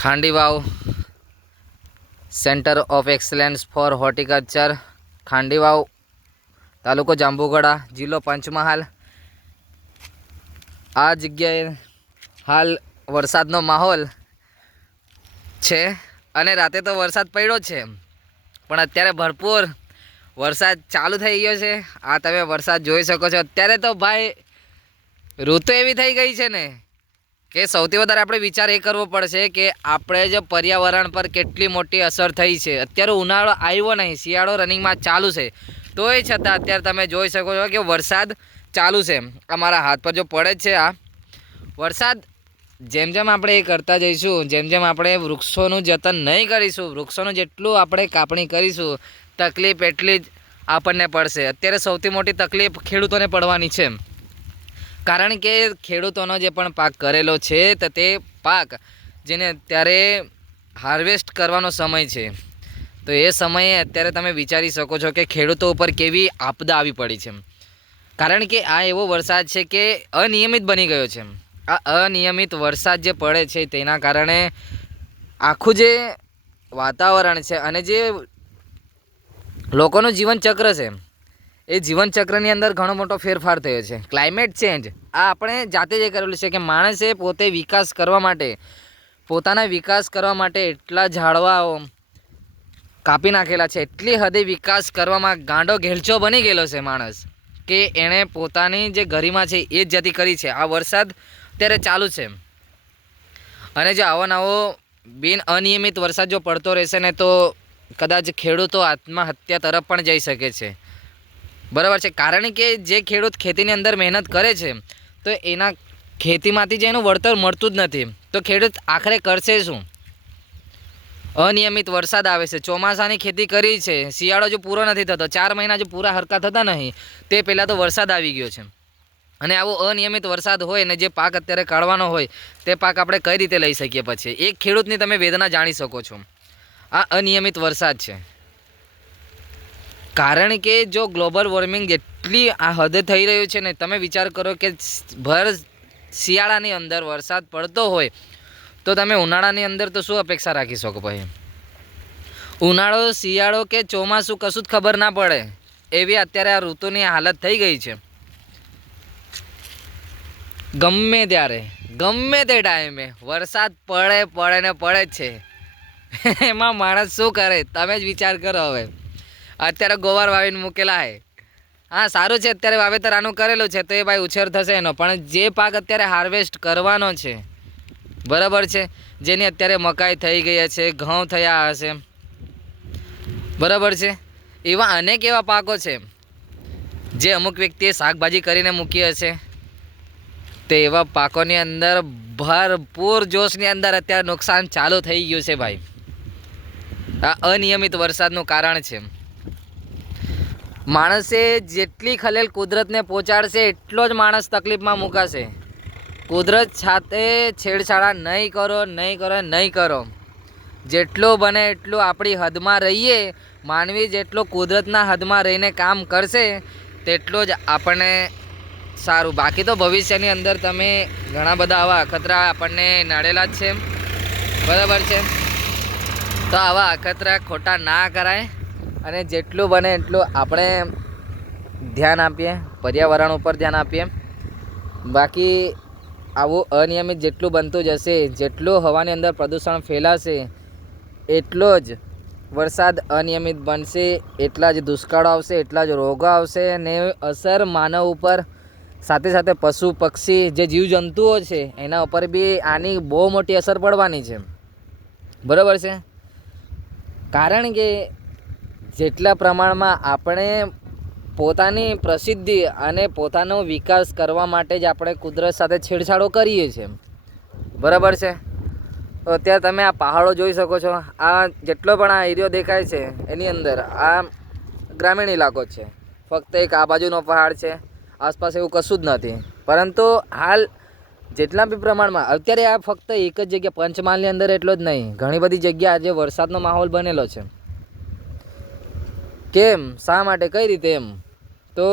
Khandi Vav centre of excellence for horticulture, Khandi Vav, તાલુકો જાંબુઘોડા, જિલ્લો પંચમહાલ. આ જગ્યાએ હાલ વરસાદનો માહોલ છે અને રાતે તો વરસાદ પડ્યો છે, પણ અત્યારે ભરપૂર વરસાદ ચાલુ થઈ ગયો છે. આ તમે વરસાદ જોઈ શકો છો. અત્યારે તો ભાઈ ઋતુ એવી થઈ ગઈ છે ને કે સૌથી વધારે આપણે વિચાર એ કરવો પડશે કે આપણે જે પર્યાવરણ પર કેટલી મોટી અસર થઈ છે. અત્યારે ઉનાળો આવ્યો નહીં, શિયાળો રનિંગમાં ચાલુ છે, તોય છતાં અત્યારે તમે જોઈ શકો છો કે વરસાદ ચાલુ છે. અમારા હાથ પર જો પડે છે આ વરસાદ, જેમ જેમ આપણે એ કરતા જઈશું, જેમ જેમ આપણે વૃક્ષોનું જતન નહીં કરીશું, વૃક્ષોનું જેટલું આપણે કાપણી કરીશું, તકલીફ એટલી જ આપણને પડશે. અત્યારે સૌથી મોટી તકલીફ ખેડૂતોને પડવાની છે, કારણ કે ખેડૂતોનો જે પણ પાક કરેલો છે તો તે પાક જેને અત્યારે હાર્વેસ્ટ કરવાનો સમય છે, તો એ સમયે અત્યારે તમે વિચારી શકો છો કે ખેડૂતો ઉપર કેવી આપદા આવી પડી છે. કારણ કે આ એવો વરસાદ છે કે અનિયમિત બની ગયો છે. આ અનિયમિત વરસાદ જે પડે છે તેના કારણે આખું જે વાતાવરણ છે અને જે લોકોનું જીવનચક્ર છે, એ જીવનચક્રની અંદર ઘણો મોટો ફેરફાર થયો છે. ક્લાઇમેટ ચેન્જ આ આપણે જાતે જ કરેલું છે કે માણસે પોતે વિકાસ કરવા માટે, પોતાના વિકાસ કરવા માટે એટલા ઝાડવાઓ કાપી નાખેલા છે, એટલી હદે વિકાસ કરવામાં ગાંડો ઘેલચો બની ગયેલો છે માણસ, કે એણે પોતાની જે ગરિમા છે એ જ જતી કરી છે. આ વરસાદ અત્યારે ચાલુ છે અને જો આવો નવો અનિયમિત વરસાદ જો પડતો રહેશે ને તો કદાચ ખેડૂતો આત્મહત્યા તરફ પણ જઈ શકે છે. બરાબર છે, કારણ કે જે ખેડૂત ખેતીની અંદર મહેનત કરે છે તો એના ખેતીમાંથી જે એનું વળતર મળતું જ નથી, તો ખેડૂત આખરે કરશે શું? અનિયમિત વરસાદ આવે છે, ચોમાસાની ખેતી કરી છે, શિયાળો જો પૂરો નથી થતો, 4 મહિના જો પૂરા હરકા થતા નહીં તે પહેલાં તો વરસાદ આવી ગયો છે. અને આવો અનિયમિત વરસાદ હોય ને જે પાક અત્યારે કાઢવાનો હોય તે પાક આપણે કઈ રીતે લઈ શકીએ? પછી એક ખેડૂતની તમે વેદના જાણી શકો છો. આ અનિયમિત વરસાદ છે, કારણ કે જો ગ્લોબલ વોર્મિંગ જેટલી આ હદે થઈ રહ્યું છે ને, તમે વિચાર કરો કે ભર શિયાળાની અંદર વરસાદ પડતો હોય તો તમે ઉનાળાની અંદર તો શું અપેક્ષા રાખી શકો? ભાઈ ઉનાળો, શિયાળો કે ચોમાસું કશું જ ખબર ના પડે એવી અત્યારે આ ઋતુની હાલત થઈ ગઈ છે. ગમે ત્યારે ગમે તે ટાઈમે વરસાદ પડે ને પડે જ છે. એમાં માણસ શું કરે તમે જ વિચાર કરો. હવે અત્યારે ગોવાર વાવીને મૂકેલા છે, હા સારું છે, અત્યારે વાવેતર આનું કરેલું છે તો એ ભાઈ ઉછેર થશે એનો, પણ જે પાક અત્યારે હાર્વેસ્ટ કરવાનો છે, બરાબર છે, જેની અત્યારે મકાઈ થઈ ગઈ છે, ઘઉં થયા હશે, બરાબર છે, એવા અનેક એવા પાકો છે જે અમુક વ્યક્તિએ શાકભાજી કરીને મૂકી હશે, તે એવા પાકોની અંદર ભરપૂર જોશની અંદર અત્યારે નુકસાન ચાલુ થઈ ગયું છે. ભાઈ આ અનિયમિત વરસાદનું કારણ છે. માણસે જેટલી ખલેલ કુદરતને પહોંચાડશે એટલો જ માણસ તકલીફમાં મુકાશે. કુદરત સાથે છેડછાડા નહીં કરો. જેટલું બને એટલું આપણી હદમાં રહીએ. માનવી જેટલો કુદરતના હદમાં રહીને કામ કરશે તેટલો જ આપણને સારું. બાકી તો ભવિષ્યની અંદર તમે ઘણા બધા આવા અખતરા આપણને નડેલા જ છે, બરાબર છે, તો આવા અખતરા ખોટા ના કરાય અને જેટલું બને એટલું આપણે ધ્યાન આપીએ, પર્યાવરણ ઉપર ધ્યાન આપીએ. બાકી આવું અનિયમિત જેટલું બનતું જશે, જેટલું હવાની અંદર પ્રદૂષણ ફેલાશે એટલો જ વરસાદ અનિયમિત બનશે, એટલા જ દુષ્કાળ આવશે, એટલા જ રોગો આવશે ને અસર માનવ ઉપર, સાથે સાથે પશુ પક્ષી જે જીવજંતુઓ છે એના ઉપર બી આની બહુ મોટી અસર પડવાની છે, બરાબર છે. કારણ કે જેટલા પ્રમાણમાં આપણે પોતાની પ્રસિદ્ધિ અને પોતાનો વિકાસ કરવા માટે જ આપણે કુદરત સાથે છેડછાડો કરીએ છીએ, બરાબર છે. તો અત્યારે તમે આ પહાડો જોઈ શકો છો. આ જેટલો પણ આ એરિયો દેખાય છે એની અંદર આ ગ્રામીણ ઇલાકો છે. ફક્ત એક આ બાજુનો પહાડ છે, આસપાસ એવું કશું જ નથી. પરંતુ હાલ જેટલા બી પ્રમાણમાં અત્યારે આ ફક્ત એક જ જગ્યા પંચમહાલની અંદર એટલો જ નહીં, ઘણી બધી જગ્યા આજે વરસાદનો માહોલ બનેલો છે. કેમ, શા માટે, કઈ રીતે? એમ તો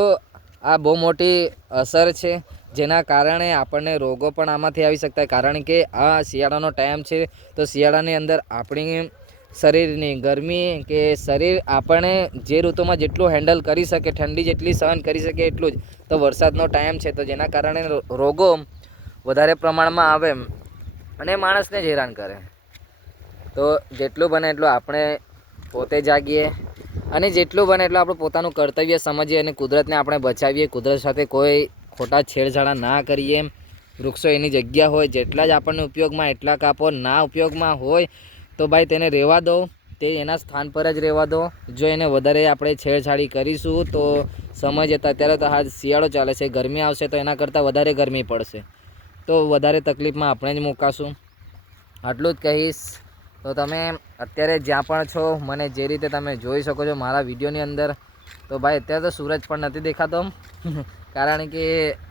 આ બહુ મોટી અસર છે જેના કારણે આપણને રોગો પણ આમાંથી આવી શકતા હોય. કારણ કે આ શિયાળાનો ટાઈમ છે, તો શિયાળાની અંદર આપણી શરીરની ગરમી કે શરીર આપણે જે ઋતુમાં જેટલું હેન્ડલ કરી શકે, ઠંડી જેટલી સહન કરી શકે એટલું જ, તો વરસાદનો ટાઈમ છે, તો જેના કારણે રોગો વધારે પ્રમાણમાં આવે અને માણસને જ હેરાન કરે. તો જેટલું બને એટલું આપણે પોતે જાગીએ અને જેટલું બને એટલું આપણે પોતાનું કર્તવ્ય સમજીએ અને કુદરતને આપણે બચાવીએ. કુદરત સાથે કોઈ ખોટા છેડછાડા ના કરીએ. વૃક્ષો એની જગ્યા હોય જેટલા જ આપણને ઉપયોગમાં એટલા કાપો, ના ઉપયોગમાં હોય તો ભાઈ તેને રહેવા દો, તે એના સ્થાન પર જ રહેવા દો. જો એને વધારે આપણે છેડછાડી કરીશું તો સમય જતાં, અત્યારે તો હાલ શિયાળો ચાલે છે, ગરમી આવશે તો એના કરતાં વધારે ગરમી પડશે, તો વધારે તકલીફમાં આપણે જ મુકાશું. આટલું જ કહીશ. તો તમે અત્યારે જ્યાં પણ છો, મને જે રીતે તમે જોઈ શકો છો મારા વિડીયોની અંદર, તો ભાઈ અત્યારે તો સૂરજ પણ નથી દેખાતો કારણ કે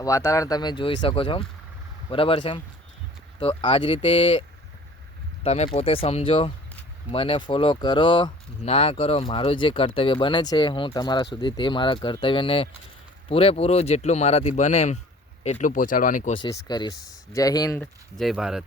વાતાવરણ તમે જોઈ શકો છો, બરાબર છે. તો આ જ રીતે તમે પોતે સમજો, મને ફોલો કરો ના કરો, મારું જે કર્તવ્ય બને છે હું તમારા સુધી તે મારા કર્તવ્યને પૂરેપૂરું જેટલું મારાથી બને એટલું પહોંચાડવાની કોશિશ કરીશ. જય હિન્દ, જય ભારત.